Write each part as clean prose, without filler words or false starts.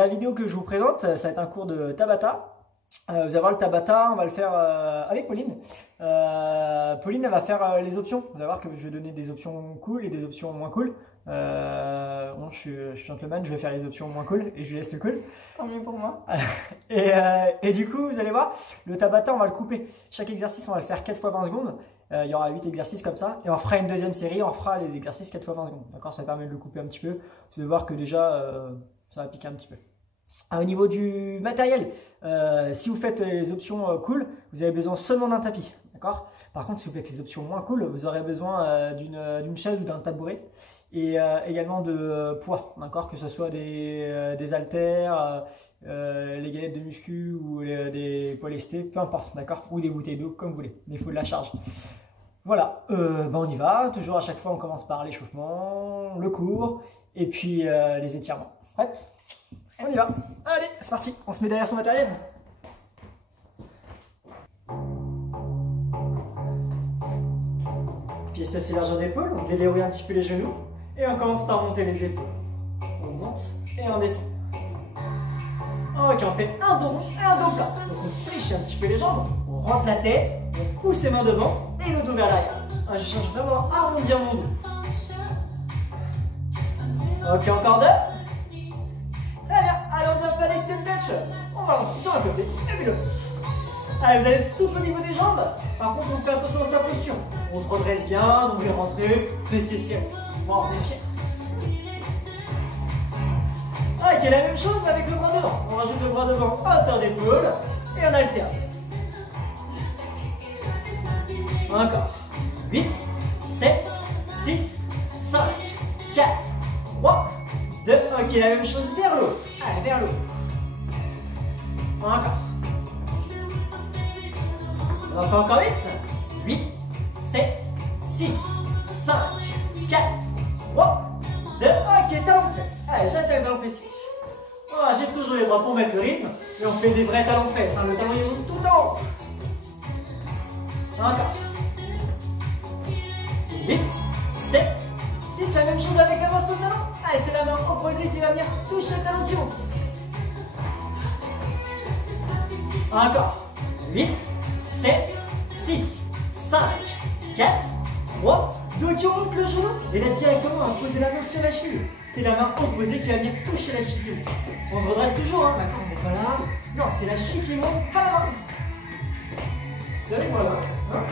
la vidéo que je vous présente, ça va être un cours de Tabata. Vous allez voir le Tabata, on va le faire avec Pauline. Pauline, elle va faire les options. Vous allez voir que je vais donner des options cool et des options moins cool. Bon, je suis gentleman, je vais faire les options moins cool et je lui laisse le cool. Tant mieux pour moi. Et du coup, vous allez voir, le Tabata, on va le couper. Chaque exercice, on va le faire 4 fois 20 secondes. Il y aura 8 exercices comme ça. Et on fera une deuxième série, on fera les exercices 4 fois 20 secondes. D'accord, ça permet de le couper un petit peu. Vous allez voir que déjà, ça va piquer un petit peu. Au niveau du matériel, si vous faites les options cool, vous avez besoin seulement d'un tapis. D'accord. Par contre, si vous faites les options moins cool, vous aurez besoin d'une chaise ou d'un tabouret. Et également de poids, d'accord, que ce soit des haltères, les galettes de muscu ou des poids lestés, peu importe, d'accord, ou des bouteilles d'eau, comme vous voulez, mais il faut de la charge. Voilà, on y va, toujours à chaque fois on commence par l'échauffement, le cours, et puis les étirements. Prête? On y va, allez, c'est parti, on se met derrière son matériel. Puis espacer largeur d'épaule, on déverrouille un petit peu les genoux. Et on commence par monter les épaules. On monte et on descend. Ok, on fait un dos rond et un dos plat. Donc on fléchit un petit peu les jambes, on rentre la tête, on pousse les mains devant et le dos vers l'arrière. Je cherche vraiment à arrondir mon dos. Ok, encore deux. Très bien, allez on vient faire les step touch. On va lancer sur un côté et puis l'autre. Allez, vous allez souple au niveau des jambes. Par contre, on fait attention à sa posture. On se redresse bien, nombril rentré, fessiers serrés. Bon, on est fiers. Ok, la même chose mais avec le bras devant. On rajoute le bras devant à hauteur d'épaule et on alterne. Encore. 8, 7, 6, 5, 4, 3, 2. Ok, la même chose vers le haut. Allez, vers le haut. Encore. On en fait encore 8, 8, 7, 6, 5, 4, 3, 2, ok, talon fesse. Allez, j'attaque talon fessier. On agite toujours les bras pour mettre le rythme. Et on fait des vrais talons fesses. Le talon il monte tout en haut. Encore. 8, 7, 6, la même chose avec la main sur le talon. Allez, c'est la main opposée qui va venir toucher le talon qui monte. Encore. 8, 7, 6, 5, 4, 3, 2, qui remonte le genou. Et là, directement, on va poser la main sur la cheville. C'est la main opposée qui va venir toucher la cheville. On se redresse toujours, hein. Maintenant, on n'est pas là. Non, c'est la cheville qui monte à la main. Vous avez moi là, hein.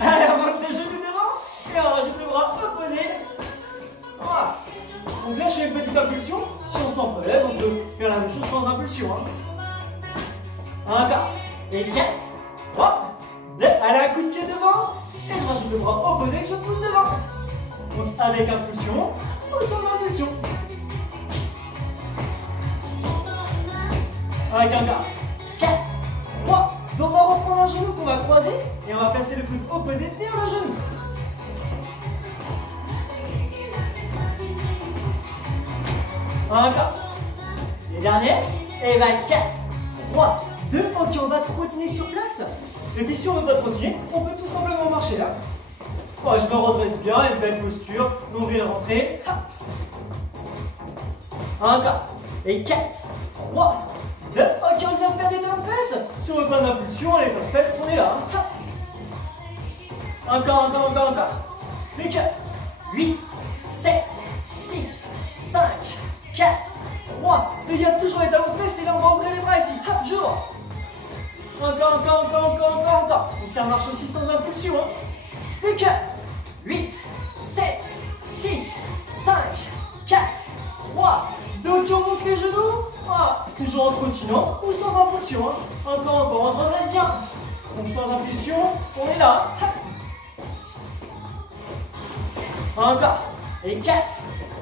Allez, on monte les genoux devant. Et on rajoute le bras opposé. Voilà. Donc là, je fais une petite impulsion. Si on s'en peut, on peut faire la même chose sans impulsion, hein. Encore. Et 4, 3, 2. Allez, un coup de pied devant. Et je rajoute le bras opposé que je pousse devant. Donc avec impulsion ou sans impulsion. Avec encore. 4, 3. Donc on va reprendre un genou qu'on va croiser. Et on va placer le coude opposé vers le genou. Encore. Les derniers. Et va 4, 3, 2. Ok, on va trottiner sur place. Et puis si on ne veut pas trottiner, on peut tout simplement marcher là. Oh, je me redresse bien, une belle posture, nombril rentré. Encore. Et 4, 3, 2. Ok, on vient faire des talons fesses. Si on veut pas d'impulsion, les talons fesses, on est là. Encore. Plus que 8, 7, 6, 5, 4, 3. Il y a toujours les talons fesses et là on va ouvrir les bras ici. Hop, jour. Encore. Donc ça marche aussi sans impulsion, hein. Plus que 8, 7, 6, 5, 4, 3, 2, on monte les genoux. Ah, toujours en trottinant ou sans impulsion, hein. Encore, on se redresse bien. Donc sans impulsion, on est là. Encore. Et 4,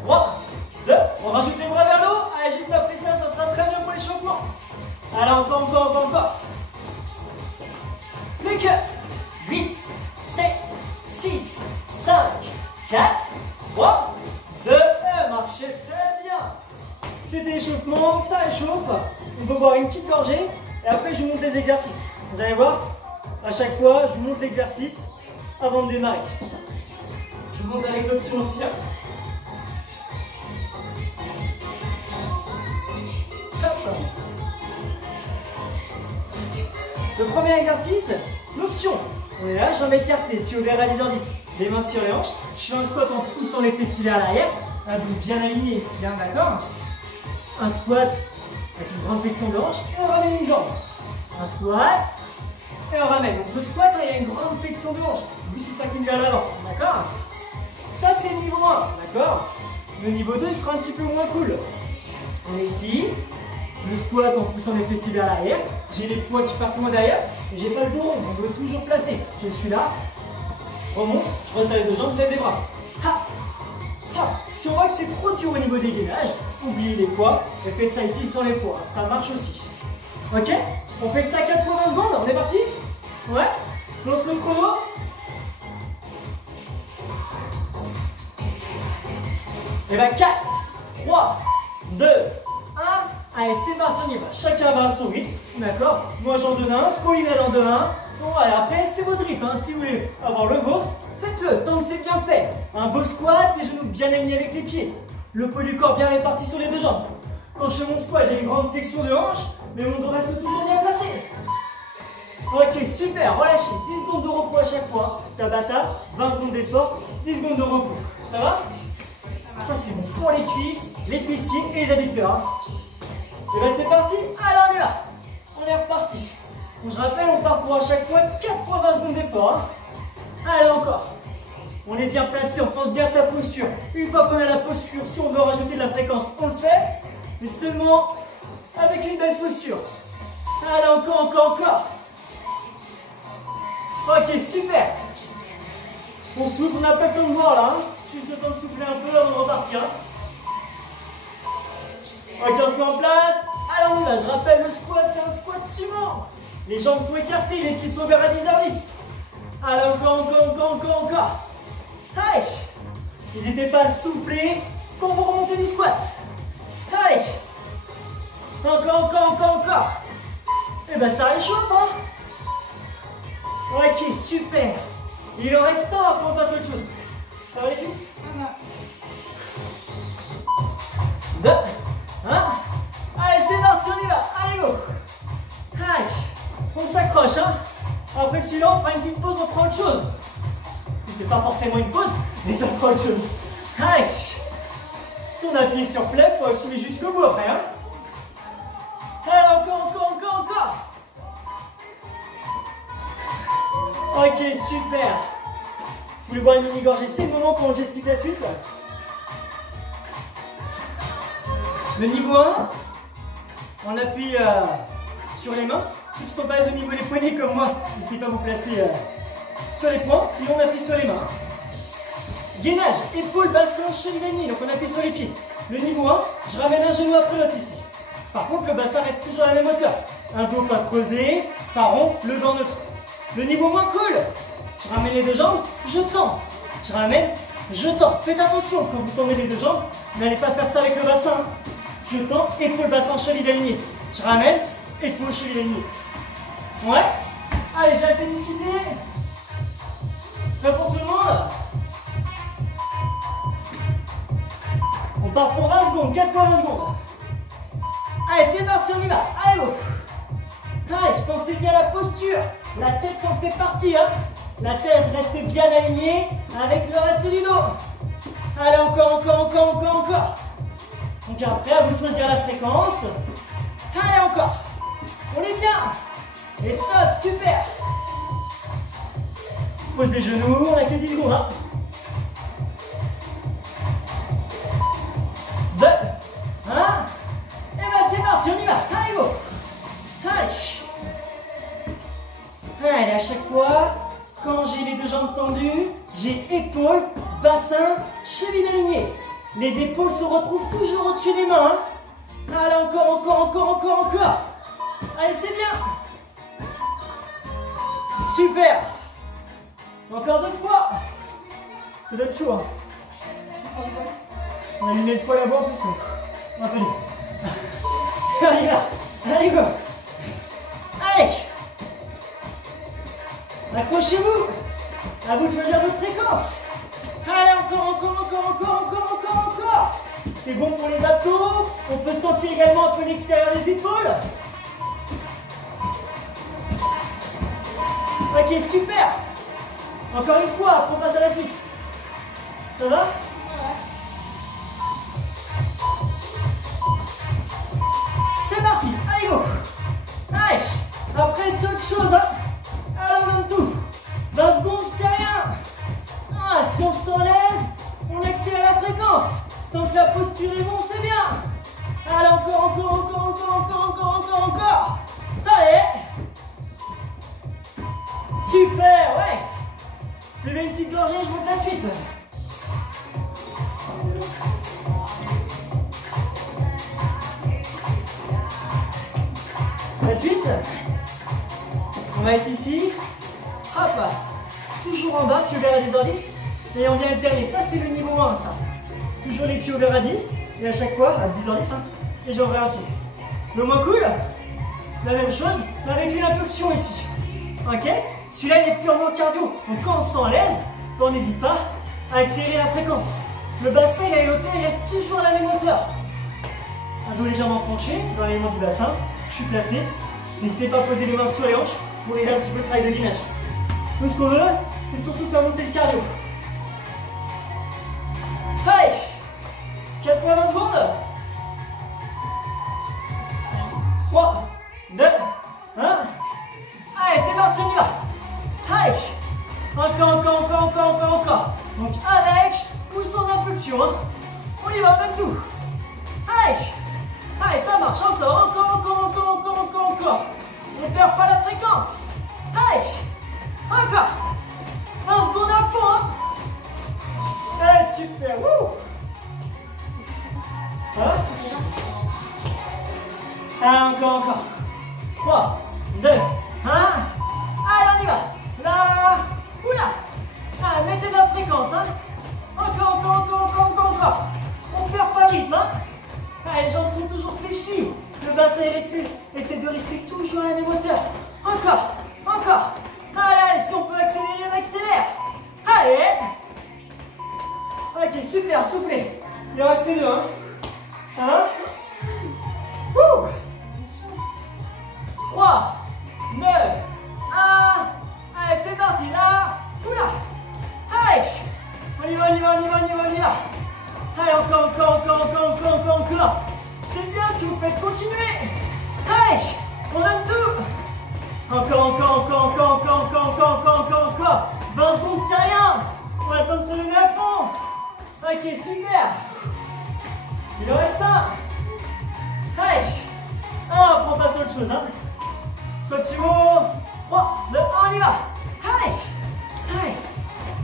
3, 2, on rajoute les bras vers le haut. Allez, juste après ça, ça sera très bien pour l'échauffement. Allez, encore. Plus que 8, 7, 6, 5, 4, 3, 2, marchez très bien. C'était l'échauffement, ça échauffe. On peut boire une petite gorgée et après je vous montre les exercices. Vous allez voir, à chaque fois je vous montre l'exercice avant de démarrer. Je vous montre avec l'option aussi. Le premier exercice, l'option. On est là, jambes écartées, pieds ouverts à 10h10. Les mains sur les hanches. Je fais un squat en poussant les fessiers vers l'arrière. Un dos bien aligné ici, hein, d'accord? Un squat avec une grande flexion de hanche et on ramène une jambe. Un squat et on ramène. Donc le squat, il y a une grande flexion de hanche. Lui, c'est ça qui me vient à l'avant, d'accord? Ça, c'est le niveau 1, d'accord? Le niveau 2 sera un petit peu moins cool. On est ici. Le squat en poussant les fessiers vers l'arrière. J'ai les poids qui partent loin derrière. Et j'ai pas le dos rond, on doit toujours placer. Je suis là. Je remonte, je resserre les deux jambes, je lève les bras. Ha! Ha! Si on voit que c'est trop dur au niveau des gainages, oubliez les poids et faites ça ici sur les poids. Ça marche aussi. Ok? On fait ça 4 fois 20 secondes, on est parti? Ouais? Je lance le chrono. Et ben 4, 3, 2, 1. Allez, c'est parti, on y va. Chacun va à son rythme, d'accord? Moi j'en donne un, Pauline elle en donne un. Voilà, après c'est votre rythme, hein. Si vous voulez avoir le vôtre, faites-le tant que c'est bien fait. Un beau squat, les genoux bien alignés avec les pieds. Le poids du corps bien réparti sur les deux jambes. Quand je fais mon squat, j'ai une grande flexion de hanche, mais mon dos reste toujours bien placé. Ok, super, relâchez. 10 secondes de repos à chaque fois. Tabata, 20 secondes d'effort, 10 secondes de repos. Ça va? Ça c'est bon pour les cuisses, les fessiers et les adducteurs. Hein. Et bien c'est parti, allez on est là. On est reparti. Donc, je rappelle, on part pour à chaque fois 4 fois 20 secondes d'effort. Hein. Allez encore. On est bien placé, on pense bien à sa posture. Une fois qu'on a la posture, si on veut rajouter de la fréquence, on le fait. Mais seulement avec une belle posture. Allez encore, encore, encore. Ok, super. On souffle, on n'a pas le temps de voir là. Hein. Juste le temps de souffler un peu avant de repartir. Ok, on se met en place. Alors on y va, je rappelle, le squat, c'est un squat sumo. Les jambes sont écartées, les pieds sont ouverts à 10h10. Allez, encore, encore, encore, encore, encore. Allez. N'hésitez pas à souffler quand vous remontez du squat. Allez. Encore, encore, encore, encore. Et ben ça réchauffe, hein. Ok, super. Il en reste un, après on passe à autre chose. Ça va les cuisses? 2, 1. Allez, c'est parti, on y va. Allez, go. Allez. On s'accroche, hein. Après celui-là, on fera une petite pause, on fera autre chose. C'est pas forcément une pause, mais ça sera autre chose. Allez. Si on appuie sur play, il faut soulever jusqu'au bout après, hein. Allez, encore, encore, encore, encore. Ok, super. Vous voulez boire une mini-gorgée, c'est le moment pour j'explique la suite. Le niveau 1, on appuie sur les mains. Ceux qui sont pas au niveau des poignets comme moi, n'hésitez pas à vous placer sur les poings, sinon on appuie sur les mains. Gainage, épaules, bassin, cheville alignée, donc on appuie sur les pieds. Le niveau 1, je ramène un genou après l'autre ici. Par contre, le bassin reste toujours à la même hauteur. Un dos pas creusé, pas rond, le dos neutre. Le niveau moins cool, je ramène les deux jambes, je tends. Je ramène, je tends. Faites attention quand vous tendez les deux jambes, n'allez pas faire ça avec le bassin. Je tends, épaule, bassin, cheville alignée. Je ramène, épaule, cheville alignée. Ouais. Allez, j'ai assez discuté. Prêt pour tout le monde? On part pour 20 secondes, 4 fois 20 secondes. Allez, c'est parti, on y va. Allez, go. Allez, pensez bien à la posture. La tête en fait partie, hein. La tête reste bien alignée avec le reste du dos. Allez, encore, encore, encore, encore, encore. Donc après, à vous de choisir la fréquence. Allez, encore. On est bien. Et top, super. Pose les genoux, on a que 10 secondes, hein. 2, 1. Et ben c'est parti, on y va. Allez, go. Allez. Allez, à chaque fois, quand j'ai les deux jambes tendues, j'ai épaules, bassin, cheville alignée. Les épaules se retrouvent toujours au-dessus des mains. Hein. Allez, encore, encore, encore, encore, encore. Allez, c'est bien. Super. Encore 2 fois. Ça doit être chaud. Hein. On a allumé le poil à bois en plus. On va pas aller. Allez, là. Allez, go. Allez. Accrochez-vous. À vous de choisir votre fréquence. Allez, encore, encore, encore, encore, encore, encore, encore. C'est bon pour les abdos. On peut sentir également un peu l'extérieur des épaules. Ok, super. Encore une fois, on passe à la suite. Ça va? C'est parti, allez go. Allez, après c'est autre chose, hein. Alors on donne tout. 20 secondes, c'est rien. Ah, si on s'enlève, on accélère la fréquence. Tant que la posture est bonne, c'est bien. Allez, encore. Allez. Super, ouais. Levez une petite gorgée, je monte la suite. La suite, on va être ici. Hop, toujours en bas, pied ouvert à 10 h 10. Et on vient alterner. Ça, c'est le niveau 1, ça. Toujours les pieds ouverts à 10. Et à chaque fois, à 10 h 10, hein, et j'ouvre un pied. Le moins cool, la même chose, mais avec une impulsion ici. Ok? Celui-là, il est purement cardio. Donc quand on se sent à l'aise, on n'hésite pas à accélérer la fréquence. Le bassin, il a une hauteur, il reste toujours à la même hauteur. Un dos légèrement penché dans l'élément du bassin. Je suis placé. N'hésitez pas à poser les mains sur les hanches pour aider un petit peu le travail de gainage. Nous, ce qu'on veut, c'est surtout faire monter le cardio. Allez, 4 fois 20 secondes. 3, 2, 1. Allez, c'est parti, on y va. Allez, encore. Donc avec ou sans impulsion, hein. On y va, on donne tout. Allez, ça marche, encore. On ne perd pas la fréquence. Allez, encore. 20 secondes à fond, hein. Allez, super, wouh. Hein? Allez, encore. 3, 2, 1. Allez, on y va. Là, oula. Allez, mettez de la fréquence, hein. Encore. On ne perd pas le rythme, hein. Allez, les jambes sont toujours fléchies. Le bassin est resté. Essayez de rester toujours à la même hauteur. Encore. Allez, si on peut accélérer, on accélère. Allez. Ok, super, soufflez. Il en reste 2, hein. 1. 3, 2, 1. Allez, c'est parti, là. Oula. Allez. On y va. Allez, encore. C'est bien ce que vous faites, continuez. Allez, on donne tout. Encore. 20 secondes, c'est rien. On va attendre de se donner à fond. Ok, super. Il en reste un. Allez. On passe à autre chose, hein. Squat sumo. 3, 2, 1, on y va. Allez.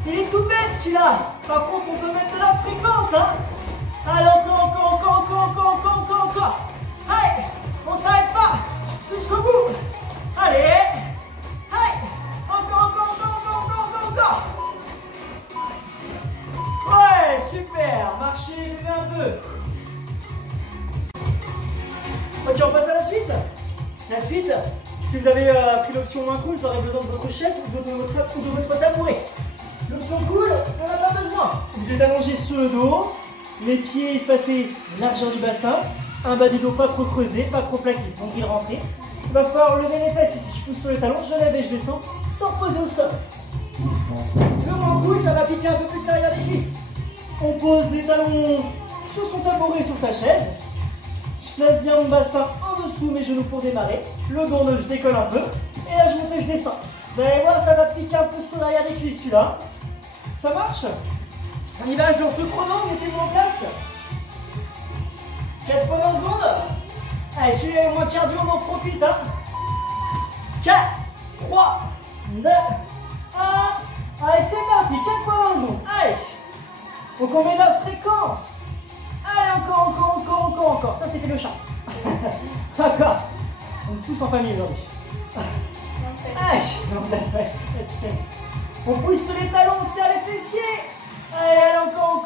Il est tout bête celui-là. Par contre, on peut mettre de la fréquence, hein. Allez, encore. Allez, on s'arrête pas. Jusqu'au bout. Allez. Encore. Ouais, super. Marchez, levez un peu. Ok, on passe à la suite. La suite, si vous avez pris l'option moins cool, vous aurez besoin de votre chaise ou de votre tabouret. L'option cool, on n'en a pas besoin. Vous êtes allongé sur le dos, les pieds espacés largeur du bassin, un bas du dos pas trop creusé, pas trop plaqué, donc il rentré. Il va falloir lever les fesses ici. Je pousse sur les talons, je lève et je descends sans poser au sol. Le moins cool, ça va piquer un peu plus l'arrière des cuisses. On pose les talons sur son tabouret, sur sa chaise. Je place bien mon bassin en dessous mes genoux pour démarrer. Le dos je décolle un peu. Et là je monte et je descends. Vous allez voir, ça va piquer un peu sur l'arrière des cuisses celui-là. Ça marche? On y va, je lance le chrono, mettez-vous en place. 4 fois 20 secondes. Allez, celui-là est au moins cardio, on en profite. Hein. 4, 3, 2, 1. Allez, c'est parti, 4 fois 20 secondes. Allez. Donc on met de la fréquence. Allez, encore. Ça, c'était le chant. D'accord. On est tous en famille aujourd'hui. Allez, on pousse sur les talons, on serre les fessiers. Allez, encore.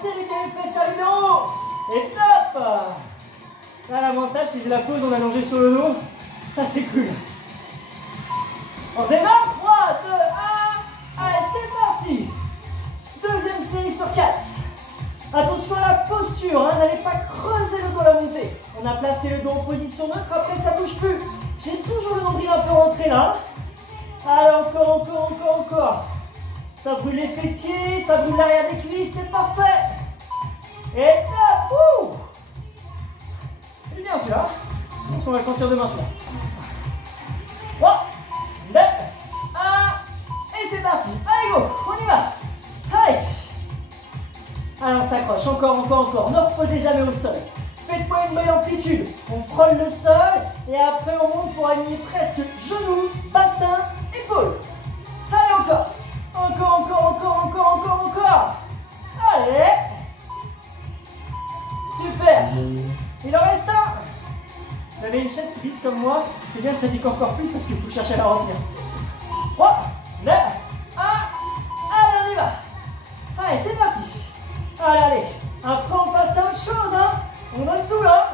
Serrez bien les fesses, arrivez en haut. Et top. Là, l'avantage, c'est la pause, on est allongé sur le dos. Ça, c'est cool. On démarre. 3, 2, 1. Allez, c'est parti. Deuxième série sur 4. Attention à la pause posture, hein, n'allez pas creuser le dos à la montée. On a placé le dos en position neutre, après ça bouge plus. J'ai toujours le nombril un peu rentré là. Allez, encore. Ça brûle les fessiers, ça brûle l'arrière des cuisses, c'est parfait. Et hop, c'est bien celui-là. On va le sentir demain celui-là. 3, 2, 1, et c'est parti. Allez go, on y va. Allez. Alors on s'accroche, encore. Ne reposez jamais au sol. Faites-moi une bonne amplitude. On frôle le sol et après on monte pour aligner presque genoux, bassin, épaules. Allez encore. Encore. Allez. Super. Il en reste un. Vous avez une chaise qui glisse comme moi, c'est bien que ça pique encore plus parce qu'il faut chercher à la retenir. 3, 2, 1. Allez, on y va. Allez, c'est parti. Allez. Après, on passe à autre chose, hein. On donne tout, là.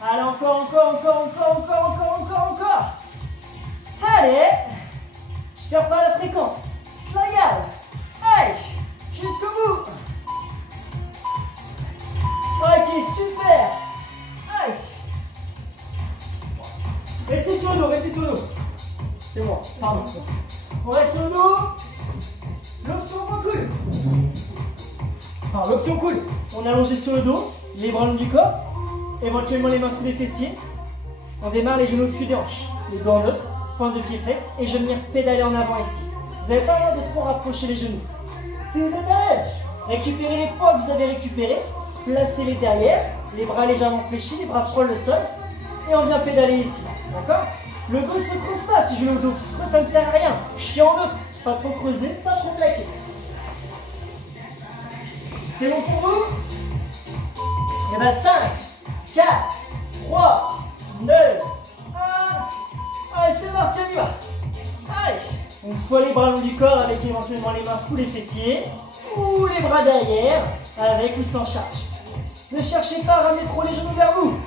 Allez, encore. Allez. Je perds pas la fréquence. Je la garde. Allez. Jusqu'au bout. Ok, super. Allez. Restez sur le dos. C'est moi, pardon. On reste sur le dos. L'option cool. Enfin, l'option cool. On est allongé sur le dos, les bras longs du corps, éventuellement les mains sous les fessiers. On démarre les genoux au-dessus des hanches. Les dos en neutre, pointe de pied flex, et je vais venir pédaler en avant ici. Vous n'avez pas besoin de trop rapprocher les genoux. Si vous êtes à l'aise, récupérez les poids que vous avez récupérés, placez-les derrière, les bras légèrement fléchis, les bras frôlent le sol, et on vient pédaler ici. D'accord? Le dos ne se creuse pas si je mets le dos qui se creuse, ça ne sert à rien. Je suis en neutre, pas trop creusé, pas trop plaqué. C'est bon pour vous? Et bien 5, 4, 3, 2, 1. Allez, c'est parti, on y va. Allez. Donc soit les bras longs du corps avec éventuellement les mains sous les fessiers, ou les bras derrière avec ou sans charge. Ne cherchez pas à ramener trop les genoux vers vous.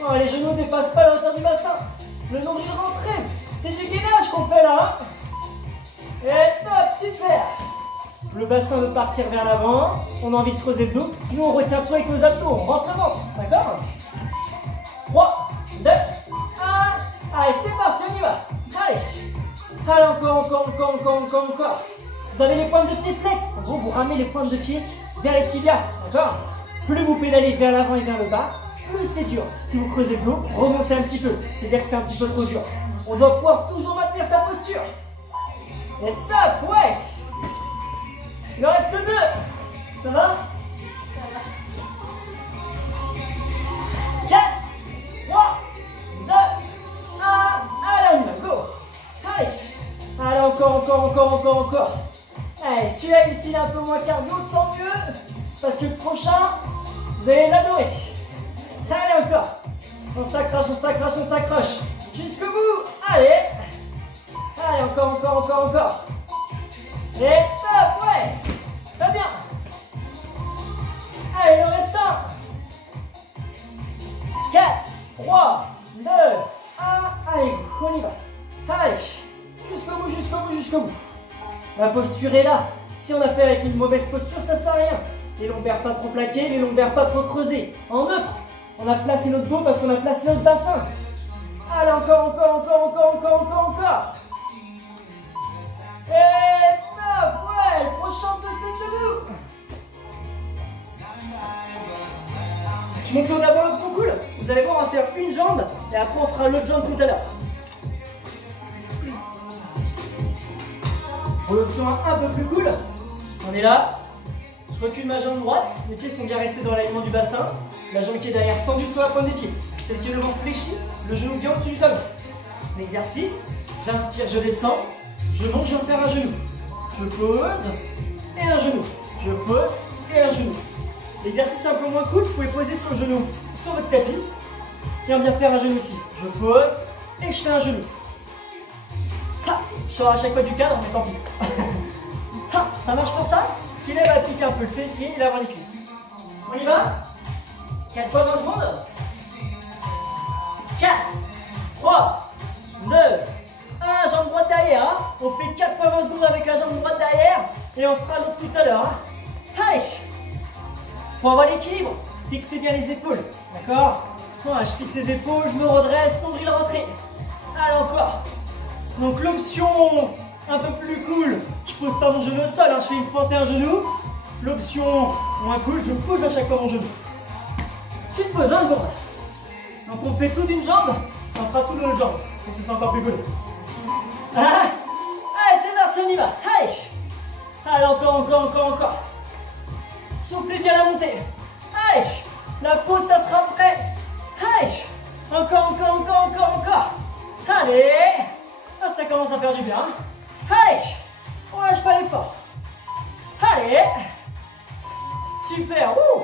Non, les genoux ne dépassent pas la hauteur du bassin. Le nombril rentré. C'est du gainage qu'on fait là. Hein. Et top, super. Le bassin veut partir vers l'avant. On a envie de creuser le dos. Nous, on retient tout avec nos abdos. On rentre le ventre. D'accord? 3, 2, 1. Allez, c'est parti, on y va. Allez. Allez, encore. Vous avez les pointes de pied flex. En gros, vous ramenez les pointes de pied vers les tibias. D'accord? Plus vous pédalez vers l'avant et vers le bas, plus c'est dur. Si vous creusez le dos, remontez un petit peu. C'est-à-dire que c'est un petit peu trop dur. On doit pouvoir toujours maintenir sa posture. Et top, ouais. Il en reste 2. Ça va? 4, 3, 2, 1. Allez, on y va, go. Allez. Allez, encore. Allez, celui-là, ici, il est un peu moins cardio, tant mieux. Parce que le prochain, vous allez l'adorer. Allez, encore. On s'accroche. Jusqu'au bout. Allez. Allez, encore. Et top, ouais. Très bien. Allez, il en reste un. 4, 3, 2, 1. Allez, on y va. Allez. Jusqu'au bout. La posture est là. Si on a fait avec une mauvaise posture, ça sert à rien. Les lombaires pas trop plaqués, les lombaires pas trop creusés. En neutre, on a placé notre dos parce qu'on a placé notre bassin. Allez, encore. Et top, ouais, le prochain on peut se mettre debout. Je montre d'abord l'option cool. Vous allez voir, on va faire une jambe et après on fera l'autre jambe tout à l'heure. Pour l'option un peu plus cool, on est là. Je recule ma jambe droite, mes pieds sont bien restés dans l'alignement du bassin. La jambe qui est derrière tendue sur la pointe des pieds. Celle qui est devant fléchie, le genou bien au-dessus du talon. L'exercice, j'inspire, je descends, je monte, je vais faire un genou. Je pose et un genou. Je pose et un genou. L'exercice est un peu moins cool, vous pouvez poser son genou sur votre tapis et on vient faire un genou aussi. Je pose et je fais un genou. Ha, je sors à chaque fois du cadre, mais tant pis. Ha, ça marche pour ça? Si lève à piquer un peu le fessier et l'avant les cuisses. On y va? 4 fois 20 secondes. 4, 3, 2, 1, jambe droite derrière. Hein. On fait 4 fois 20 secondes avec la jambe droite derrière et on fera l'autre tout à l'heure. Hein. Allez. Pour avoir l'équilibre, Fixez bien les épaules, d'accord? Voilà, je fixe les épaules, je me redresse, nombril rentré. Allez, encore. Donc l'option un peu plus cool, je pose pas mon genou au sol, hein, je fais une fente et un genou. L'option moins cool, je pose à chaque fois mon genou. Tu te poses 1 seconde. Donc on fait tout d'une jambe, on fera tout de l'autre jambe. Donc c'est encore plus cool. Ah. Allez, c'est parti, on y va. Allez. Allez, encore. Soufflez bien la montée. Allez. La pause, ça sera prêt. Allez. Encore. Allez. Ah, ça commence à faire du bien. Allez. On lâche pas l'effort. Allez. Super. Ouh.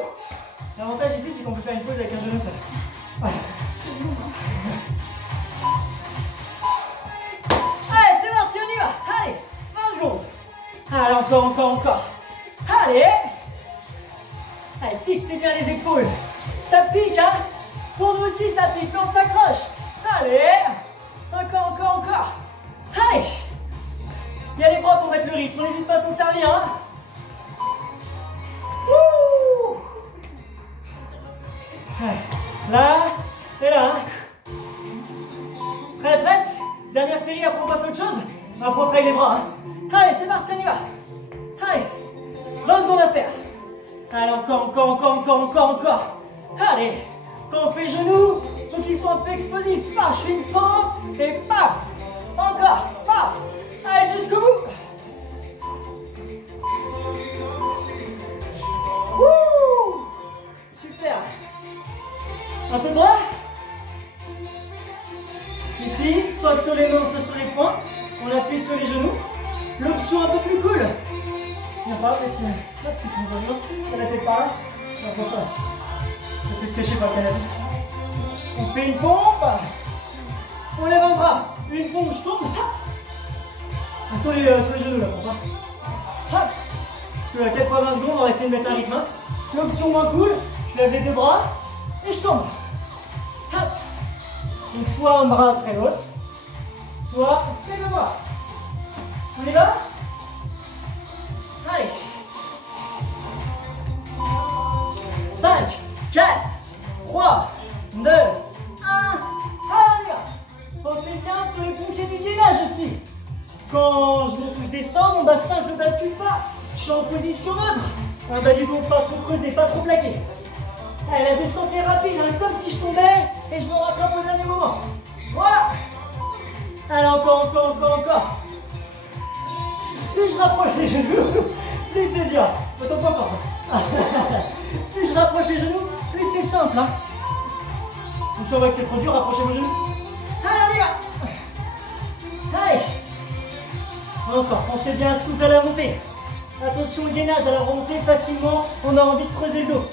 L'avantage ici, c'est qu'on peut faire une pause avec un genou seul. Voilà. Allez, c'est parti, on y va. Allez, 20 secondes. Allez, encore. Allez. Allez, fixez bien les épaules. Ça pique, hein. Pour nous aussi, ça pique, mais on s'accroche. Allez. Encore. Allez. Il y a les bras pour mettre le rythme. On n'hésite pas à s'en servir, hein. Ouh. Là et là. Prête? Dernière série, après on passe à autre chose. Après on travaille les bras. Hein. Allez, c'est parti, on y va. Allez, 20 secondes à faire. Allez, encore. Allez, quand on fait genoux, il faut qu'ils soient un peu explosifs. Paf, je fais une fente et paf. Encore, paf. Allez, jusqu'au bout. Wouh. Super. Un peu de bras. Ici, soit sur les mains, soit sur les poings. On appuie sur les genoux. L'option un peu plus cool. Viens pas, ça la fait pas là. Non, pour ça. Je vais te cacher par le canapé. On fait une pompe. On lève un bras. Une pompe, je tourne. Sur les genoux là, pour ça. Parce que à 80 secondes, on va essayer de mettre un rythme. L'option moins cool, je lève les deux bras et je tombe. Donc soit un bras après l'autre, soit les deux bras. On y va? Allez. 5, 4, 3, 2, 1. Allez. Pensez bien sur les pompiers du gainage aussi. Quand je descends, mon bassin, je ne bascule pas. Je suis en position neutre. Bah du coup, pas trop creuser, pas trop plaquer. Allez, la descente est rapide, hein, comme si je tombais et je me rattrape au dernier moment. Voilà. Allez, encore. Plus je rapproche les genoux, plus c'est dur. Autant pas fort. Plus je rapproche les genoux, plus c'est simple. Hein. Donc si on voit que c'est trop dur, rapprochez vos genoux. Allez, on y va. Allez. Encore, pensez bien à souffler à la montée. Attention au gainage, à la remontée facilement, on a envie de creuser le dos.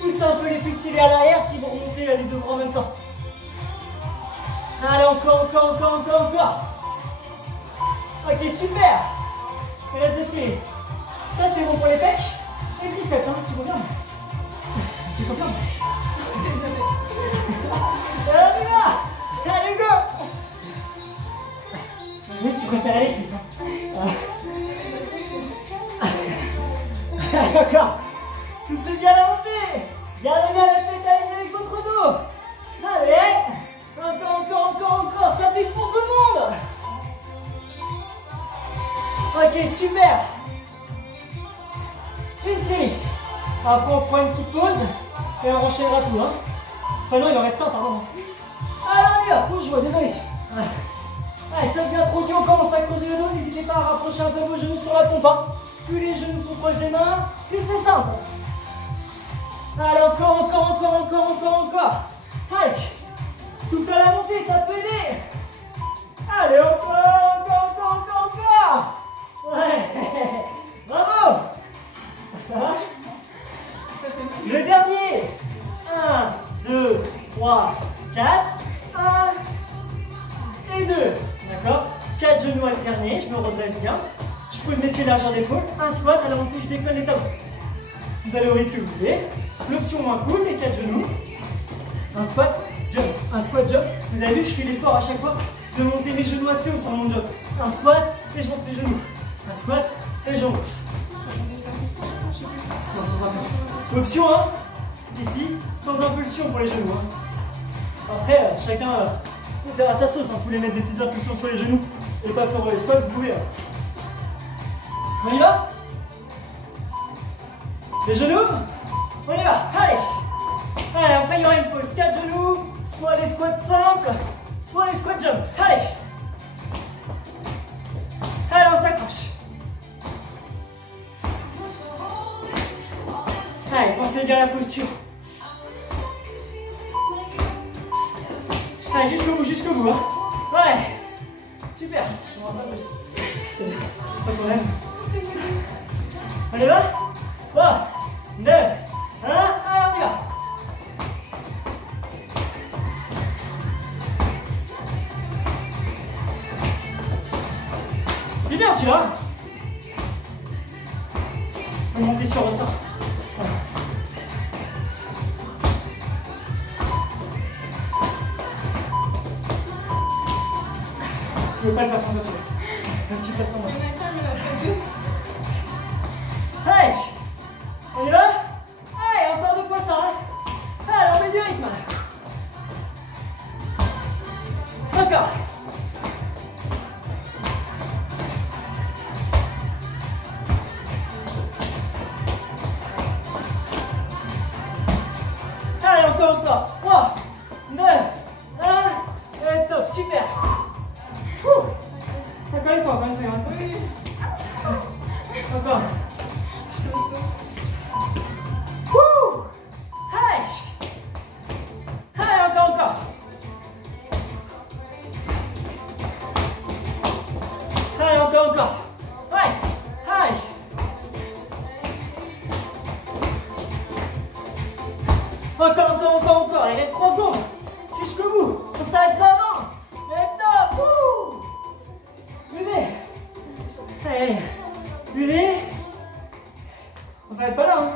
Poussez un peu les fessiers vers l'arrière si vous remontez les deux bras en même temps. Allez, encore. Ok, super. Et reste de série. Ça, c'est bon pour les pecs. Et 17, hein, tu confirmes? Tu confirmes? Allez, on y va. Allez, go. Oui, tu préfères aller plus, hein. Encore. Soufflez bien la montée. Gardez bien la tête alignée avec votre dos. Allez. Encore. Ça pique pour tout le monde. Ok, super. Une série. Après, on prend une petite pause et on enchaînera tout. Hein. Enfin, non, il en reste un, pardon. Allez, on y va. Faut que je vois, désolé. Allez, ça devient trop dur, on commence à creuser le dos. N'hésitez pas à rapprocher un peu vos genoux sur la pompe. Hein. Plus les genoux sont proches des mains, plus c'est simple. Allez, encore. Allez, souffle à la montée, ça peut aider. Allez, encore. Ouais, bravo. Ça va? Le dernier. 1, 2, 3, 4. 1 et 2. D'accord? 4 genoux alternés, je me redresse bien. Je pose mes pieds largeur d'épaule. Un squat, à la montée, je décolle les talons. Vous allez au rythme que vous voulez. L'option moins cool, les 4 genoux. Un squat, jump. Un squat, jump. Vous avez vu, je fais l'effort à chaque fois de monter mes genoux assez haut sur mon jump. Un squat, et je monte les genoux. Un squat, et je monte. Option 1, ici, sans impulsion pour les genoux. Hein. Après, chacun peut faire à sa sauce. Hein. Si vous voulez mettre des petites impulsions sur les genoux et pas faire les squats, vous pouvez. Hein. On y va? Les genoux? On y va, allez! Allez, après il y aura une pause 4 genoux, soit les squats simples, soit les squats jump. Allez! Allez, on s'accroche. Allez, pensez bien à la posture. Allez, jusqu'au bout. Hein. Ouais! Super! On va pas plus. C'est pas quand même. On y va? 3, 2, 1, allez, on y va! Il est bien celui-là! On va monter sur ressort. Je veux pas le faire sans dessus. Un petit peu sans moi. Allez! On y va? Allez, encore 2 fois ça. Hein. Allez, on met du rythme. Encore. Allez, encore. 3, 2, 1. Et top, super. Encore une fois, il reste. Oui. Encore. Allez, encore. Allez, encore. Ouais. Allez. Encore. Il reste 3 secondes. Jusqu'au bout. On s'arrête devant. Et top. Levez. Allez. Levez. On s'arrête pas là. Hein.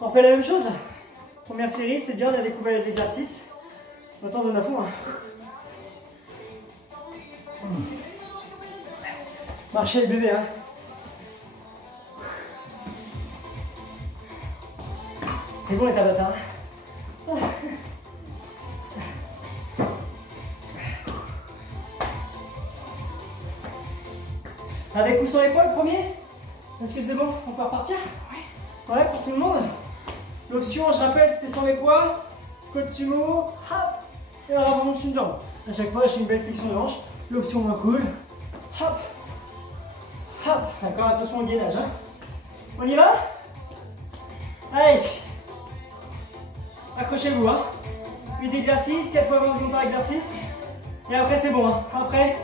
On fait la même chose. Première série, c'est bien, on a découvert les exercices. Maintenant, on en a fond. Hein. Marchez le bébé. Hein. C'est bon les Tabata. Avec ou sans épaule, premier? Est-ce que c'est bon? On peut repartir? Ouais, pour tout le monde. L'option, je rappelle, c'était sans les poids. Squat sumo, hop, et alors on monte une jambe. À chaque fois, je fais une belle flexion de hanche. L'option moins cool. Hop, hop. D'accord, attention au gainage. Hein. On y va? Allez. Accrochez-vous. Hein. 8 exercices, 4 fois 20 secondes par exercice. Et après, c'est bon. Hein. Après,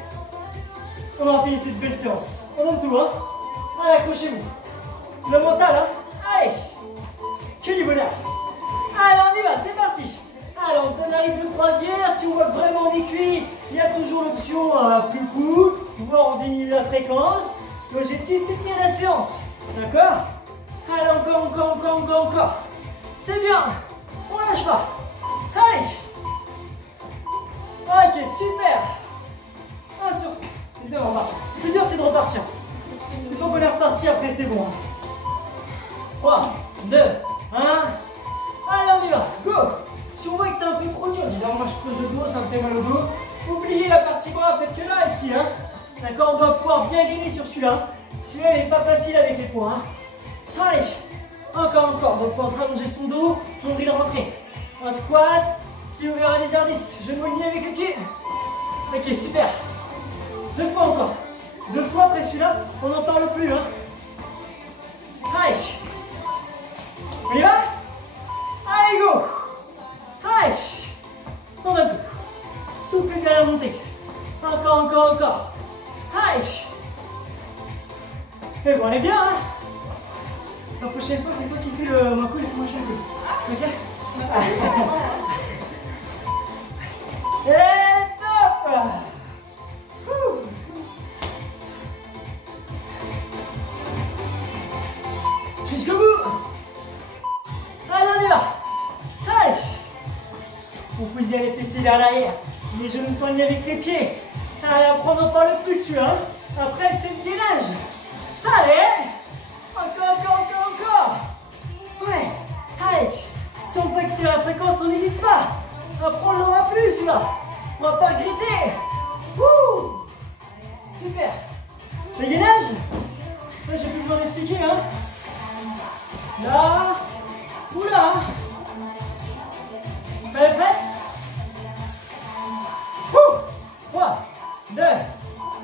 on aura fini cette belle séance. On donne tout. Hein. Allez, accrochez-vous. Le mental. Hein. Allez. Que du bonheur. Allez, on y va, c'est parti. Allez, on se donne un rythme de croisière. Si on voit que vraiment on est cuit, il y a toujours l'option plus cool, voire on diminue la fréquence. L'objectif, c'est de finir la séance. D'accord? Allez, encore. C'est bien. On lâche pas. Allez. Ok, super. C'est dur, on repartir. Le plus dur, c'est de repartir. Il faut qu'on est reparti, après c'est bon. 3, 2, 1. Allez, on y va. Go. Si on voit que c'est un peu trop dur, genre moi je creuse le dos, ça me fait mal au dos. Oubliez la partie bras, faites que là, ici. Hein. D'accord, on doit pouvoir bien gainer sur celui-là. Celui-là, il n'est pas facile avec les points. Hein. Allez. Encore. Donc pense à allonger son dos, nombril rentré. Un squat, pied ouvert à des ardices. Genou aligné avec les pieds. Ok, super. 2 fois encore. 2 fois après celui-là, on n'en parle plus. Hein. Allez. On y va? Allez, go. Allez. On donne tout. Soufflez bien la montée. Encore. Allez. Et bon, on est bien, hein. La prochaine fois, c'est toi qui fais le moins cool et moi je fais le cool. Ok? Et top. Jusqu'au bout. Allez, on y va. Allez. On pousse bien les fessiers vers l'arrière. Les genoux sont alignés avec les pieds. Allez, après on n'en parle plus dessus. Hein. Après, c'est le gainage. Allez. Encore. Ouais. Allez, si on peut accélérer la fréquence, on n'hésite pas. Après, on l'aura plus, celui-là. On va pas regretter. Wouh! Super. Le gainage, là, j'ai plus besoin d'expliquer, hein. Là, ou là. Vous êtes prête? 3, 2, 1.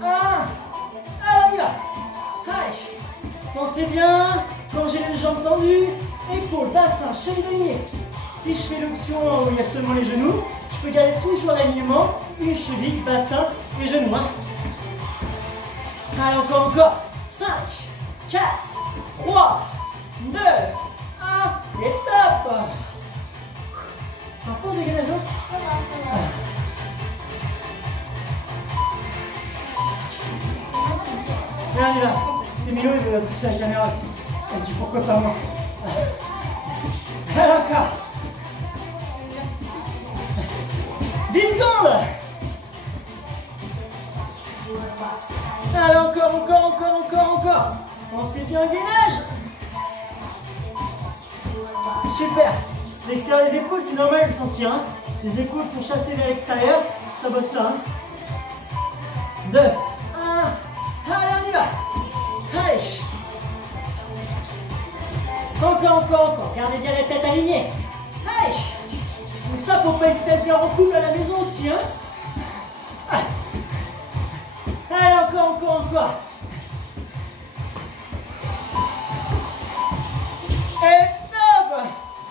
Allez, on y va. Allez. Pensez bien, quand j'ai les jambes tendues, épaules, bassin, cheville alignée. Si je fais l'option où il y a seulement les genoux, je peux garder toujours l'alignement, une cheville, bassin et genoux. Hein. Allez, encore. 5, 4, 3, 2, 1, et top. Un peu de gainage. Allez, on y va. C'est Milo, il veut pousser la caméra aussi. Elle dit pourquoi pas moi. Allez, encore. 10 secondes. Allez, encore. Pensez bien au gainage. Super. L'extérieur des épaules, c'est normal de le sentir. Hein. Les épaules sont chassées vers l'extérieur. Ça bosse là. Hein. 2, 1. Allez, on y va. Allez. Encore. Gardez bien la tête alignée. Allez. Donc ça, faut pas hésiter à le faire en couple à la maison aussi. Hein. Allez, encore. Et top.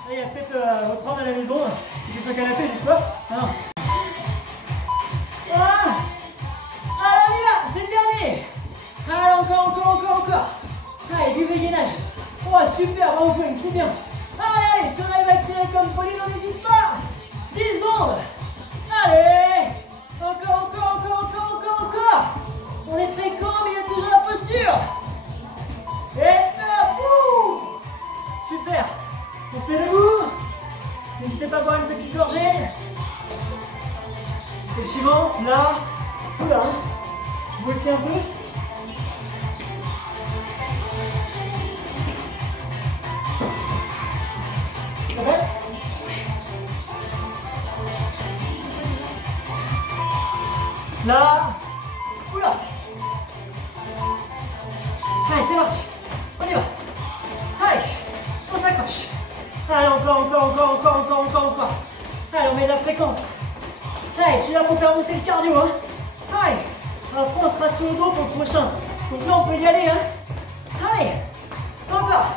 Allez, faites votre homme à la maison. Il fait son canapé, du coup. Non. Ah. Allez, on y va. C'est le dernier. Allez, encore. Allez, du gainage. Oh, super, bravo, c'est bien. Allez, si on arrive à accélérer comme Pauline, on n'hésite pas. 10 secondes. Allez. Encore. On est très calme, mais il y a toujours la posture. Et hop. Super. Restez debout. N'hésitez pas à boire une petite gorgée. Et le suivant, là. Tout là. Vous aussi un peu. Là, oula. Allez, c'est parti. On y va. Allez, on s'accroche. Allez, encore. Allez, on met de la fréquence. Allez, celui-là pour faire monter le cardio. Hein. Allez, après on sera sur le dos pour le prochain. Donc là, on peut y aller. Hein. Allez, encore.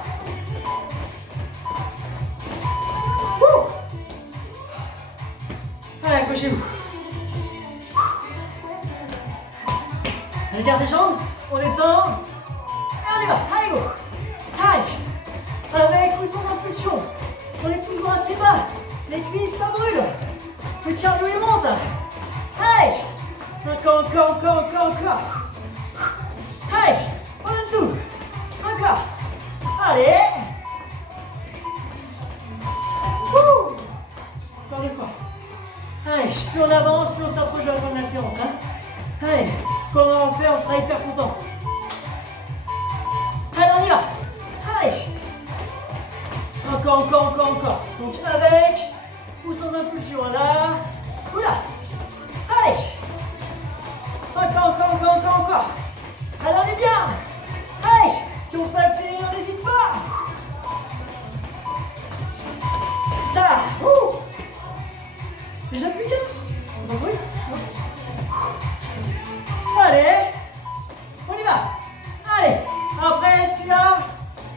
Allez, accrochez-vous. Regarde les jambes, on descend. Et on y va, allez go. Allez. Avec ou sans impulsion. On est toujours assez bas. Les cuisses, ça brûle. Le cardio, il monte. Allez. Encore. Allez, on donne tout. Encore. Allez. Encore des fois. Allez, plus on avance, plus on s'approche de la fin de la séance. Hein. Allez, quand on va en faire, on sera hyper content. Allez, on y va. Allez. Encore. Donc avec ou sans impulsion. Là. Oula. Allez. Encore. Allez, on est bien. Allez. Si on peut accélérer, on n'hésite pas. Ça. Déjà plus qu'un. C'est bon, oui. Allez. On y va. Allez. Après, celui-là,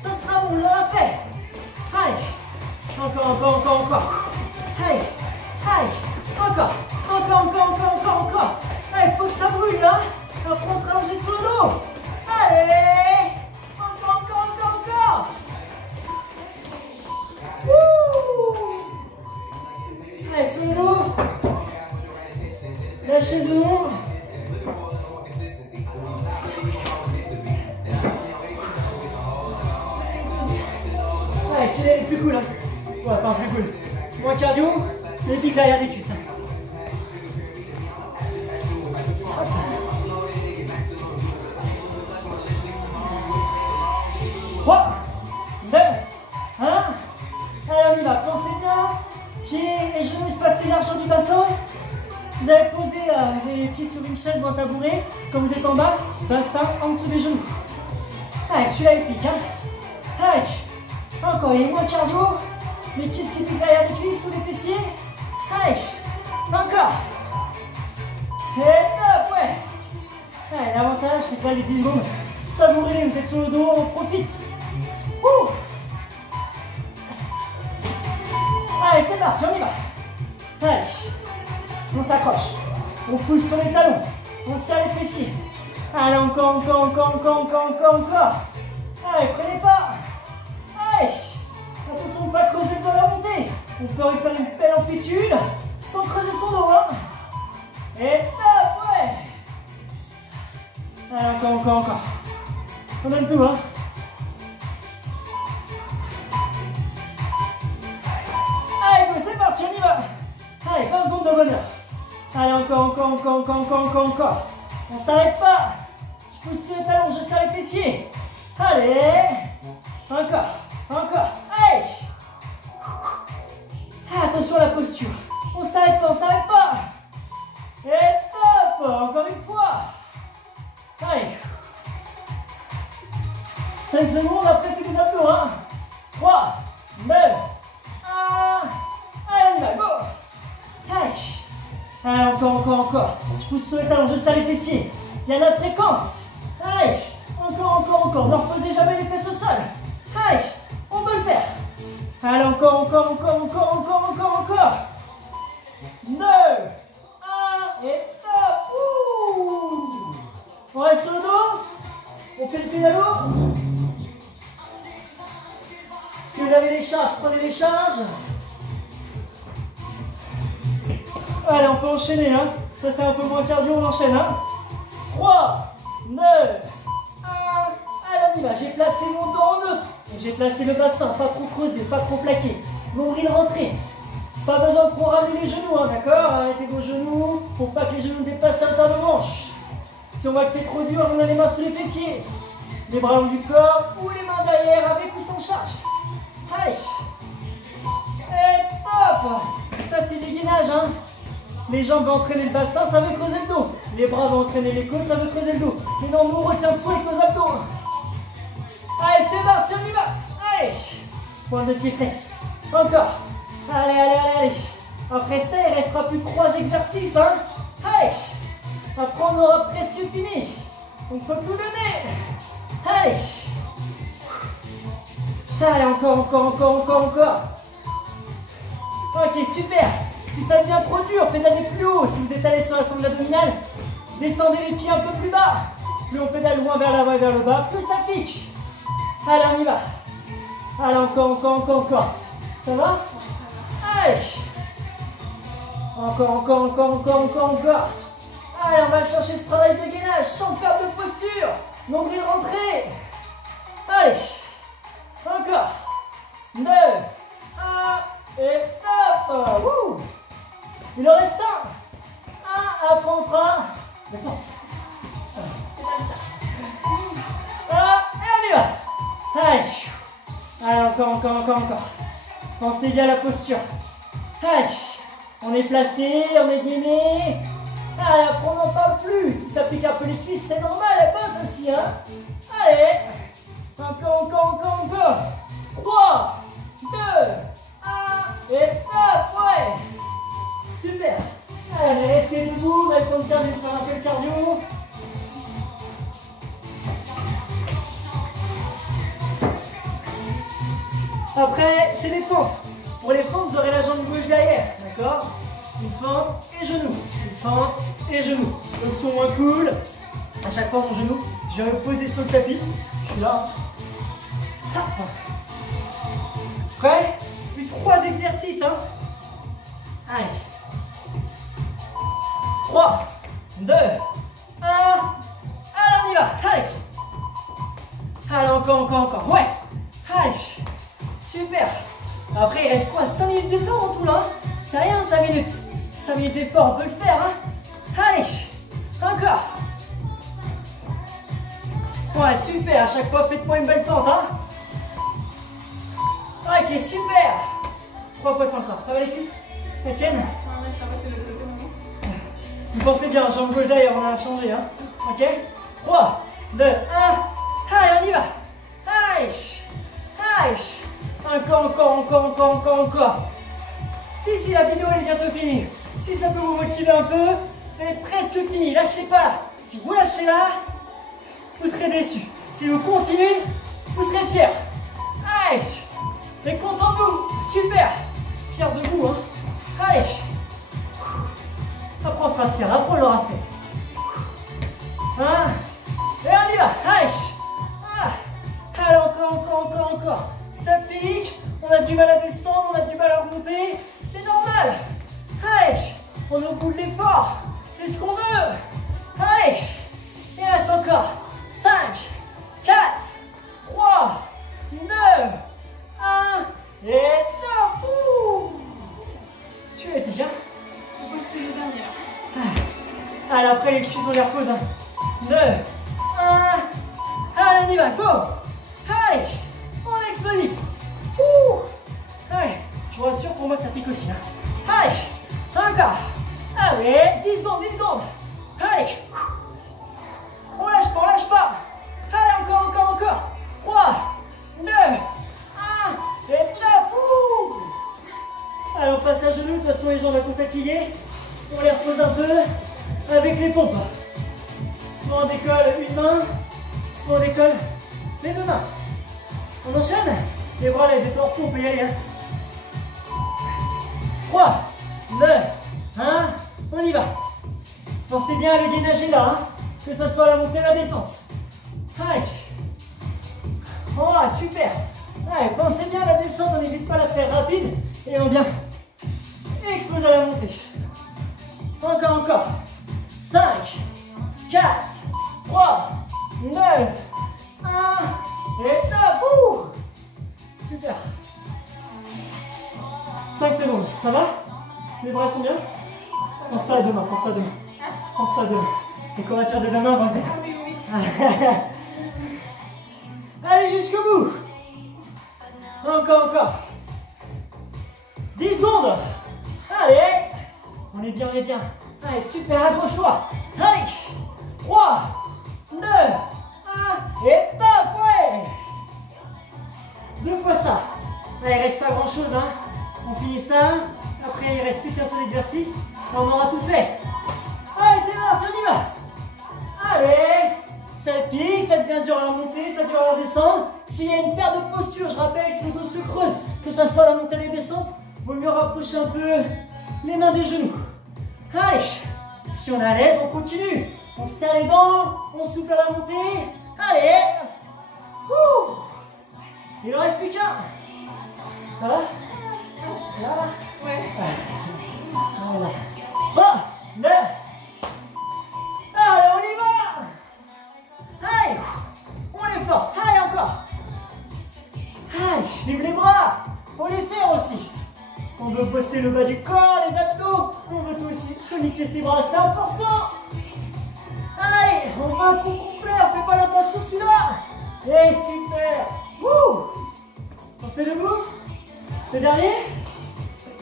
ça sera bon, on l'aura fait. Allez. Encore. Allez. Encore. Allez, faut que ça brûle, là. Après, on sera allongé sur le dos. Allez. Encore. Allez, sur le dos. Lâchez-nous. Allez, celui-là est plus cool. Hein. Ouais, enfin plus cool. Moins cardio, les pics derrière des cuisses. 3, 2, 1. Allez, on y va. en tabouret. Quand vous êtes en bas, bassin en dessous des genoux. Allez, celui-là il pique. Hein. Allez, encore, il est moins cardio. Les cuisses qui piquent derrière les cuisses ou les fessiers. Allez, encore. Et top, ouais. Allez, l'avantage, c'est que là, les 10 secondes, savourez, vous êtes sur le dos, on profite. Ouh. Allez, c'est parti, on y va. Allez, on s'accroche. On pousse sur les talons. On serre les fessiers. Allez, encore. Allez, prenez pas. Allez. Attention de ne pas creuser dans la montée. On peut y faire une belle amplitude sans creuser son dos. Hein. Et top, ouais. Allez, encore. On donne tout, hein. Allez, go, c'est parti, on y va. Allez, 20 secondes de bonheur. Allez, encore. On s'arrête pas. Je pousse sur les talons, je serre les fessiers. Allez. Encore. Allez. Attention à la posture. On s'arrête pas. Et top. Encore une fois. Allez. 5 secondes, après c'est les abdos. Hein. 3, 2, 1. Allez, on y va, go. Allez. Allez, encore. Je pousse sur les talons, je serre les fessiers. Il y a la fréquence. Allez, encore. Ne reposez jamais les fesses au sol. Allez, on peut le faire. Allez, encore. 2, 1, et top. Ouh. On reste sur le dos. On fait le pédalo. Si vous avez les charges, prenez les charges. Allez, on peut enchaîner, hein. Ça c'est un peu moins cardio, on enchaîne, hein. 3, 2, 1. Allez, on y va. J'ai placé mon dos en neutre. J'ai placé le bassin, pas trop creusé, pas trop plaqué. Nombril rentré. Pas besoin de trop ramener les genoux, hein, d'accord. Arrêtez vos genoux pour pas que les genoux dépassent la table manche. Si on voit que c'est trop dur, on a les mains sous les fessiers. Les bras au haut du corps ou les mains derrière avec ou sans charge. Allez. Et top. Ça c'est du gainage, hein. Les jambes vont entraîner le bassin, ça veut creuser le dos. Les bras vont entraîner les côtes, ça veut creuser le dos. Mais non, nous on retient tout avec nos abdos. Allez, c'est parti, on y va. Allez. Point de pied fesses. Encore. Allez. Après ça, il restera plus que 3 exercices, hein. Allez. Après, on aura presque fini. Donc, faut tout donner. Allez. Allez, encore. Ok, super. Si ça devient trop dur, pédalez plus haut. Si vous êtes allé sur la sangle abdominale, descendez les pieds un peu plus bas. Plus on pédale loin vers l'avant et vers le bas, plus ça pique. Allez, on y va. Allez, encore. Ça va? Allez. Encore. Allez, on va chercher ce travail de gainage sans perte de posture. Nombril rentré. Allez. Encore. 2, 1, et top. Wouh. Il en reste un. Après on fera. Défense. Et on y va. Allez, encore. Pensez bien à la posture. Allez, on est placé, on est gainé. Allez, après on n'en parle plus. Si ça pique un peu les cuisses, c'est normal, elle passe aussi, hein. Allez, encore. 3, 2, 1, et top, ouais. Super. Allez, restez debout, maintenant le cardio, faire un peu le cardio. Après, c'est les fentes. Pour les fentes, vous aurez la jambe gauche derrière, d'accord? Une fente et genou. Donc, moins cool. À chaque fois, mon genou, je vais me poser sur le tapis. Je suis là. Prêt? Puis 3 exercices, hein? Allez. 3, 2, 1. Allez, on y va. Allez, encore. Ouais. Allez. Super. Après, il reste quoi? 5 minutes d'effort en tout là? C'est rien, 5 minutes. 5 minutes d'effort, on peut le faire, hein? Allez. Encore. Ouais, super. À chaque fois, faites-moi une belle fente, hein? Ok, super. 3 fois encore. Ça va les cuisses? Ça tienne? Ah ouais, ça va, c'est le côté, maman. Vous pensez bien, jambe gauche derrière, on a changé, hein. Ok? 3, 2, 1. Allez, on y va. Allez. Allez. Encore. Si, la vidéo elle est bientôt finie. Si ça peut vous motiver un peu, c'est presque fini. Lâchez pas. Si vous lâchez là, vous serez déçus. Si vous continuez, vous serez fiers. Allez. Et content de vous. Super. Fier de vous, hein. Allez. Après on sera fiers. Après on l'aura fait. Hein? Et on y va. Allez. Allez, encore. Ça pique. On a du mal à descendre, on a du mal à remonter. C'est normal. Allez. On est au bout de l'effort. C'est ce qu'on veut. Allez. Il reste encore. 5, 4, 3, 2, 1. Et top. Tu es bien. C'est le dernier. Allez, après les cuisses, on les repose. 2, 1. Allez, on y va. Go. Allez. On est explosif. Allez. Je vous rassure, pour moi, ça pique aussi. Allez. Encore. Allez. 10 secondes. Allez. On lâche pas. Allez, encore. 3, 2, 1. Et top. Allez, on passe à genoux. De toute façon, les jambes elles sont fatiguées. On les repose un peu avec les pompes. Soit on décolle une main, soit on décolle les deux mains. On enchaîne. Les bras, les épaules, on peut y aller. 3, 2, 1. On y va. Pensez bien à le gainager là, que ce soit la montée et la descente. Allez. Voilà, super. Allez, pensez bien à la descente, on n'hésite pas à la faire rapide. Et on vient exploser à la montée. Encore. 5, 4, 3, 2, 1. Et top. Super. 5 secondes. Ça va? Les bras sont bien? Pense pas à deux mains. Les courbatures de deux mains vont bien. Allez, jusqu'au bout. Encore. 10 secondes. Allez. On est bien. Allez, super, accroche-toi. Allez. 3, 2, 1. Et stop, ouais. 2 fois ça. Allez, il reste pas grand-chose, hein. On finit ça. Après, il reste plus qu'un seul exercice. Et on aura tout fait. Allez, c'est parti, on y va. Allez. Ça pique, ça devient dur à la montée, ça dure à la descente. S'il y a une perte de posture, je rappelle, si le dos se creuse, que ça soit la montée et la descente, vaut mieux rapprocher un peu les mains des genoux. Allez. Si on est à l'aise, on continue. On se serre les dents, on souffle à la montée. Allez. Il en reste plus qu'un. Ça va? Là? Ouais. Voilà. 3, 2. Allez, on y va. Allez. On est fort. Allez, encore. Allez, lève les bras. Faut les faire aussi. On veut bosser le bas du corps, les abdos. On veut aussi tonifier ses bras, c'est important. Allez, on veut un coup complet. On fait pas l'impasse sur celui-là. Et super. On se met debout. Le dernier.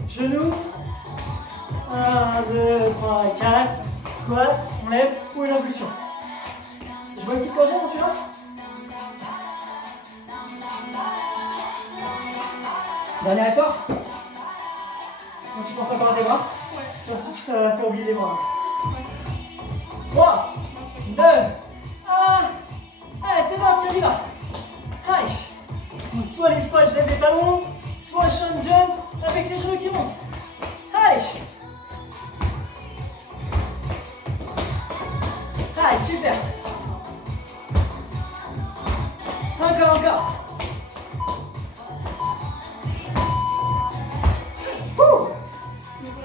Genoux. 1, 2, 3, 4. Squat. On lève pour une impulsion. Je vois une petite congé dans celui-là. Dernier effort. Quand tu penses encore à tes bras. Ouais. De toute façon, ça va faire oublier les bras. Ouais. 3, 2, 1. Allez, c'est parti, on y va. Allez. Donc, soit les squats, je lève les talons, soit shoulder jump avec les genoux qui montent. Allez. Allez, super. Encore.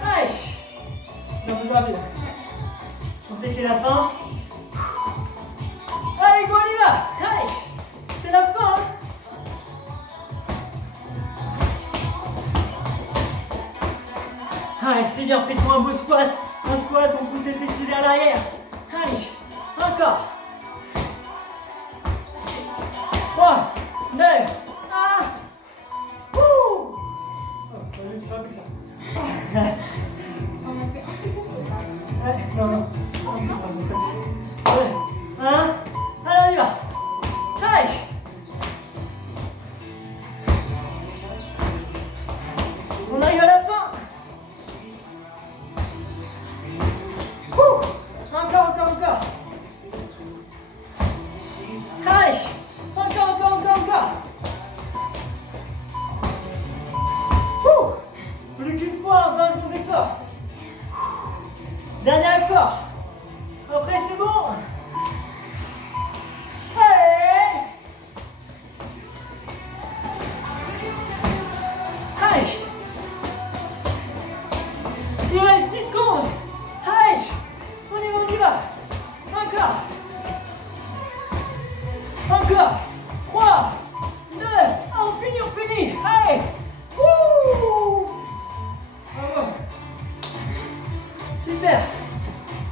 Allez. Non, plus rapide. On sait que c'est la fin. Allez, go, on y va. Allez. C'est la fin. Allez, c'est bien. Faites-moi un beau squat. Un squat, on pousse les fessiers vers l'arrière. Allez. Encore. 3, 2, 1. On a fait un peu ça. Non. Encore. 3, 2, 1, on finit. Allez. Wouh. Bravo. Super.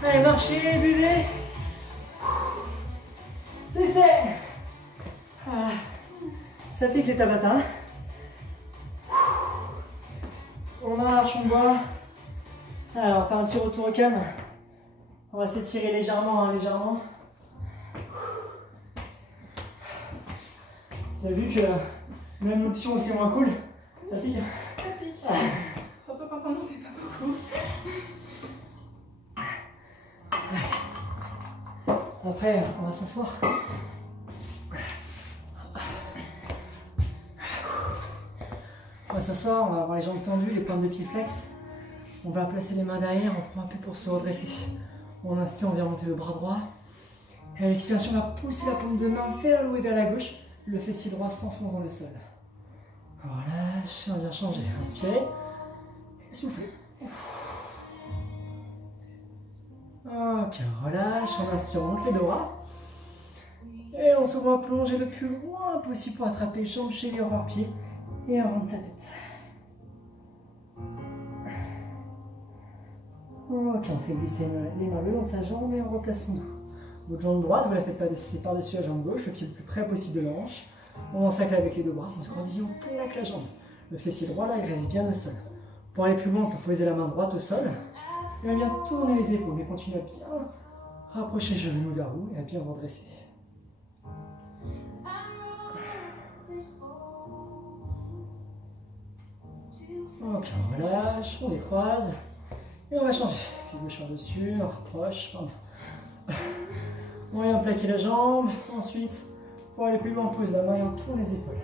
Allez, marchez, buvez. C'est fait. Ah, ça pique les Tabata. On marche, on boit. Alors, on va faire un petit retour au calme. On va s'étirer légèrement, légèrement. Vous avez vu que même l'option où c'est moins cool, ça pique. Ça pique. Surtout quand on n'en fait pas beaucoup. Après, on va s'asseoir. On va s'asseoir, on va avoir les jambes tendues, les pointes de pied flex. On va placer les mains derrière, on prend un peu pour se redresser. On inspire, on vient monter le bras droit. Et à l'expiration, on va pousser la paume de main vers le haut et vers la gauche. Le fessier droit s'enfonce dans le sol. Relâche, on vient changer. Inspirez et soufflez. Ok, relâche, on inspire, on monte les bras. Et on se va plonger le plus loin possible pour attraper jambes, chevilles, hors pied. Et on rentre sa tête. Ok, on fait glisser les mains le long de sa jambe et on replace son dos. Votre jambe droite, vous ne la faites pas descendre par-dessus la jambe gauche, le pied le plus près possible de la hanche. On s'acclate avec les deux bras, on se grandit, on plaque la jambe. Le fessier droit là, il reste bien au sol. Pour aller plus loin, on peut poser la main droite au sol. Et on vient tourner les épaules, mais continuez à bien rapprocher les genoux vers vous et à bien redresser. Ok, on relâche, on les croise. Et on va changer. Puis gauche par-dessus, on rapproche. On vient plaquer la jambe. Ensuite, pour aller plus loin, on pose la main et on tourne les épaules.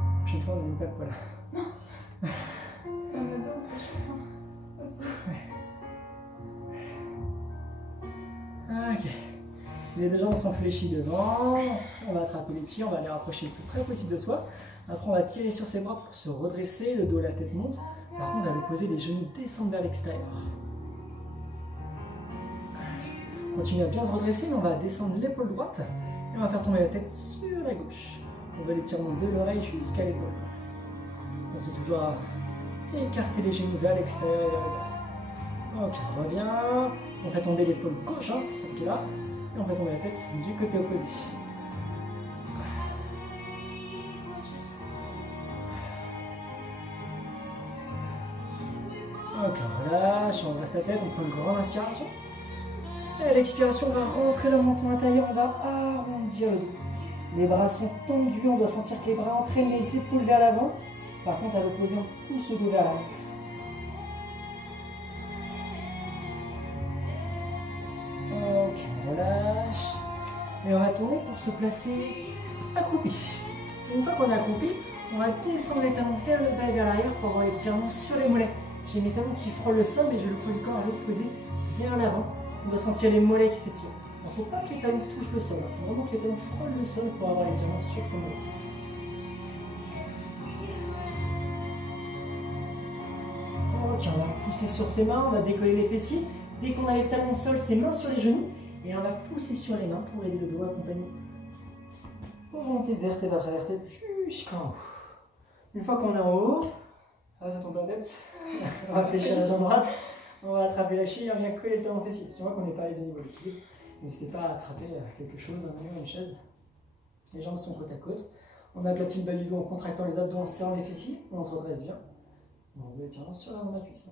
La prochaine fois, on ne plaque pas là. On va dire, on se réchauffe. Ok. Les deux jambes sont fléchies devant. On va attraper les pieds, on va les rapprocher le plus près possible de soi. Après, on va tirer sur ses bras pour se redresser. Le dos et la tête montent. Par contre, on va poser les genoux, descendre vers l'extérieur. Continuez à bien se redresser, mais on va descendre l'épaule droite. Et on va faire tomber la tête sur la gauche. On va l'étirement de l'oreille jusqu'à l'épaule. Pensez toujours à écarter les genoux vers l'extérieur et vers le bas. Ok, on revient. On fait tomber l'épaule gauche, celle qui est là. Et on fait tomber la tête du côté opposé. Ok, on relâche, on reste la tête, on prend une grande inspiration. Et à l'expiration, on va rentrer le menton intérieur, on va arrondir le dos. Les bras sont tendus, on doit sentir que les bras entraînent les épaules vers l'avant. Par contre, à l'opposé, on pousse le dos vers l'arrière. Ok, on relâche. Et on va tourner pour se placer accroupi. Une fois qu'on est accroupi, on va descendre les talons vers le bas et vers l'arrière pour avoir l'étirement sur les mollets. J'ai mes talons qui frôlent le sol, mais je vais le poids du corps à l'opposé vers l'avant. On doit sentir les mollets qui s'étirent. Il ne faut pas que les talons touchent le sol. Il faut vraiment que les talons frôlent le sol pour avoir l'étirement sur ces mollets. Ok, on va pousser sur ses mains, on va décoller les fessiers. Dès qu'on a les talons au sol, ses mains sur les genoux. Et on va pousser sur les mains pour aider le dos à accompagner. Pour monter vertèbre après vertèbre jusqu'en haut. Une fois qu'on est en haut, ça tombe la tête. On va fléchir la jambe droite. On va attraper la cheville et on vient coller le talon fessier. Si on voit qu'on n'est pas à l'aise au niveau de l'équilibre, n'hésitez pas à attraper quelque chose, un mur, une chaise. Les jambes sont côte à côte. On aplatit le bas du dos en contractant les abdos, en serrant les fessiers. On se redresse bien. On veut étirement sur l'avant de la cuisse.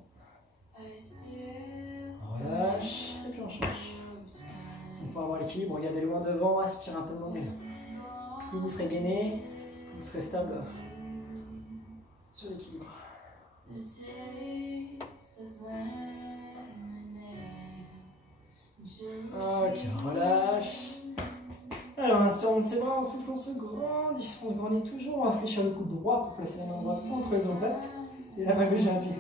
Relâche, et puis on change. Pour avoir l'équilibre, regardez loin devant, aspirez un peu de nombril. Plus vous serez gainé, plus vous serez stable sur l'équilibre. Ok, relâche. Alors, inspirons de ses bras, on souffle, on se grandit toujours. On va fléchir le coude droit pour placer la main droite entre les omoplates. Et la main gauche à un pied.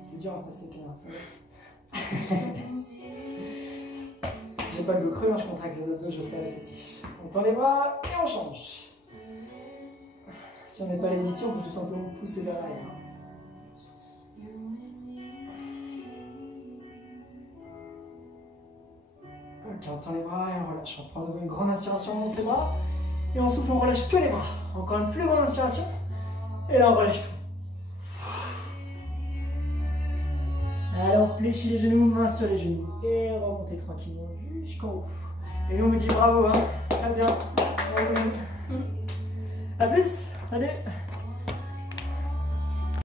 C'est dur à passer avec la main, ça laisse. J'ai pas le dos creux, je contracte les abdos, je serre les fessiers. On tend les bras et on change. Si on n'est pas les ici, on peut tout simplement pousser vers l'arrière. Ok, on tend les bras et on relâche. On prend une grande inspiration, on monte ses bras. Et on souffle, on relâche que les bras. Encore une plus grande inspiration. Et là, on relâche tout. Alors, on fléchit les genoux, main sur les genoux. Et remontez tranquillement jusqu'en haut. Et nous, on vous dit bravo, hein. Très bien. A plus. Allez.